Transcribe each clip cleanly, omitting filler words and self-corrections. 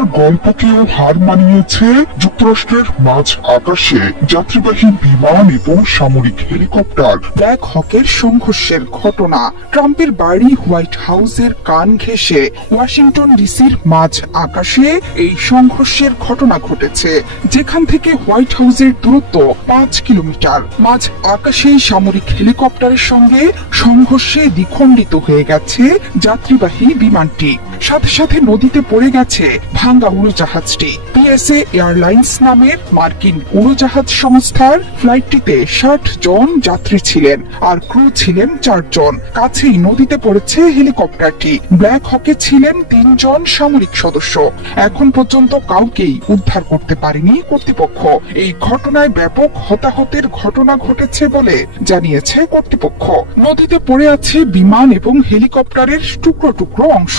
ঘটনার গল্পকেও হার মানিয়েছে যুক্তরাষ্ট্রের মাঝ আকাশে যাত্রীবাহী বিমান এবং সামরিক হেলিকপ্টার। ব্ল্যাক হকের সংঘর্ষের ঘটনা। ট্রাম্পের বাড়ি হোয়াইট হাউসের কান ঘেঁষে ওয়াশিংটন ডিসির মাঝ আকাশে এই সংঘর্ষের ঘটনা ঘটেছে, যেখান থেকে হোয়াইট হাউসের দূরত্ব 5 কিলোমিটার। মাঝ আকাশে সামরিক হেলিকপ্টারের সঙ্গে সংঘর্ষে দ্বিখণ্ডিত হয়ে গেছে যাত্রীবাহী বিমানটি। সাথে সাথে নদীতে পড়ে গেছে ভাঙ্গা উড়োজাহাজটি। পিএসএ এয়ারলাইন্স নামের মার্কিন উড়োজাহাজ সংস্থার ফ্লাইটটিতে 60 জন যাত্রী ছিলেন, আর ক্রু ছিলেন 4 জন। কাছেই নদীতে পড়েছে হেলিকপ্টারটি। ব্ল্যাক হকে ছিলেন 3 জন সামরিক সদস্য। এখন পর্যন্ত কাউকেই উদ্ধার করতে পারেনি কর্তৃপক্ষ। এই ঘটনায় ব্যাপক হতাহতের ঘটনা ঘটেছে বলে জানিয়েছে কর্তৃপক্ষ। নদীতে পড়ে আছে বিমান এবং হেলিকপ্টারের টুকরো টুকরো অংশ।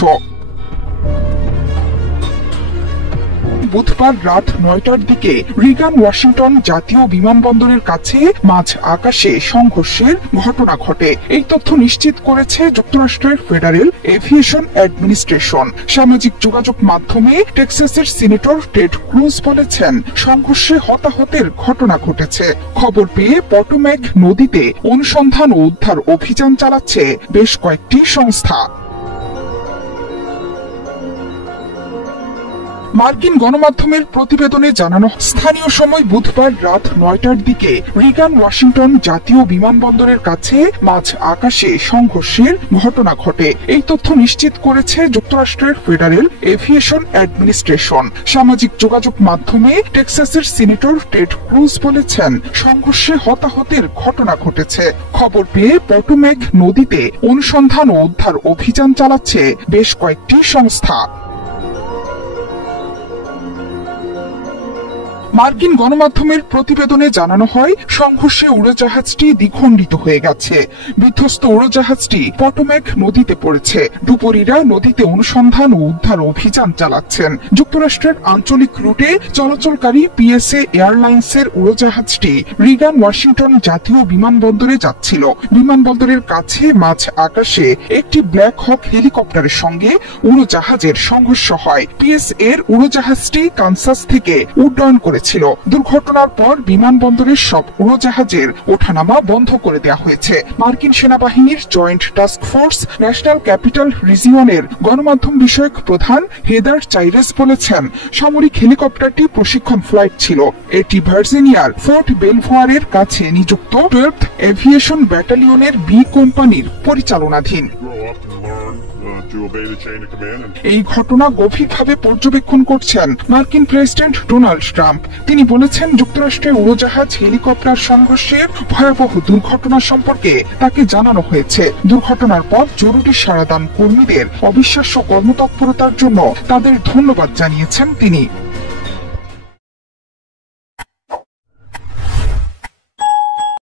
বুধবার রাত 9টার দিকে রিগান ওয়াশিংটন জাতীয় বিমানবন্দরের কাছে মাঝ আকাশে সংঘর্ষের ঘটনা ঘটে। এই তথ্য নিশ্চিত করেছে যুক্তরাষ্ট্রের ফেডারেল এভিয়েশন অ্যাডমিনিস্ট্রেশন। সামাজিক যোগাযোগ মাধ্যমে টেক্সাসের সিনেটর টেড ক্রুজ বলেছেন, সংঘর্ষে হতাহতের ঘটনা ঘটেছে। খবর পেয়ে পটোম্যাক নদীতে অনুসন্ধান ও উদ্ধার অভিযান চালাচ্ছে বেশ কয়েকটি সংস্থা। মার্কিন গণমাধ্যমের প্রতিবেদনে জানানো, স্থানীয় সময় বুধবার রাত 9টার দিকে রিগান ওয়াশিংটন জাতীয় বিমানবন্দরের কাছে মাঝ আকাশে সংঘর্ষের ঘটনা ঘটে। এই তথ্য নিশ্চিত করেছে যুক্তরাষ্ট্রের ফেডারেল এভিয়েশন অ্যাডমিনিস্ট্রেশন। সামাজিক যোগাযোগ মাধ্যমে টেক্সাসের সিনেটর টেড ক্রুজ বলেছেন, সংঘর্ষে হতাহতের ঘটনা ঘটেছে। খবর পেয়ে পটোম্যাক নদীতে অনুসন্ধান ও উদ্ধার অভিযান চালাচ্ছে বেশ কয়েকটি সংস্থা। মার্কিন গণমাধ্যমের প্রতিবেদনে জানানো হয়, সংঘর্ষে উড়োজাহাজটি দ্বিখণ্ডিত হয়ে গেছে। বিধ্বস্ত উড়োজাহাজটি পটোম্যাক নদীতে পড়েছে। ডুবুরিরা নদীতে অনুসন্ধান ও উদ্ধার অভিযান চালাচ্ছেন। যুক্তরাষ্ট্রের আঞ্চলিক রুটে চলাচলকারী পিএসএ এয়ারলাইন্সের উড়োজাহাজটি রিগান ওয়াশিংটন জাতীয় বিমানবন্দরে যাচ্ছিল। বিমানবন্দরের কাছে মাঝ আকাশে একটি ব্ল্যাক হক হেলিকপ্টারের সঙ্গে উড়োজাহাজের সংঘর্ষ হয়। পিএসএ এর উড়োজাহাজটি কানসাস থেকে উড্ডয়ন করে ছিল। দুর্ঘটনার পর বিমানবন্দরের সব উড়োজাহাজের ওঠানামা বন্ধ করে দেওয়া হয়েছে। মার্কিন সেনাবাহিনীর joint task force national capital রিজিয়নের গণমাধ্যম বিষয়ক প্রধান হেদার চাইরেস বলেছেন, সামরিক হেলিকপ্টারটি প্রশিক্ষণ ফ্লাইট ছিল। এটি ভার্জিনিয়ার ফোর্ট বেলফোয়ারের কাছে নিযুক্ত 12th এভিয়েশন ব্যাটালিয়নের বি কোম্পানির পরিচালনাধীন। এই ঘটনা গভীরভাবে পর্যবেক্ষণ করছেন মার্কিন প্রেসিডেন্ট ডোনাল্ড ট্রাম্প। তিনি বলেছেন, যুক্তরাষ্ট্রের উড়োজাহাজ হেলিকপ্টার সংঘর্ষের ভয়াবহ দুর্ঘটনা সম্পর্কে তাকে জানানো হয়েছে। দুর্ঘটনার পর জরুরি সাড়াদান কর্মীদের অবিশ্বাস্য কর্মতৎপরতার জন্য তাদের ধন্যবাদ জানিয়েছেন তিনি।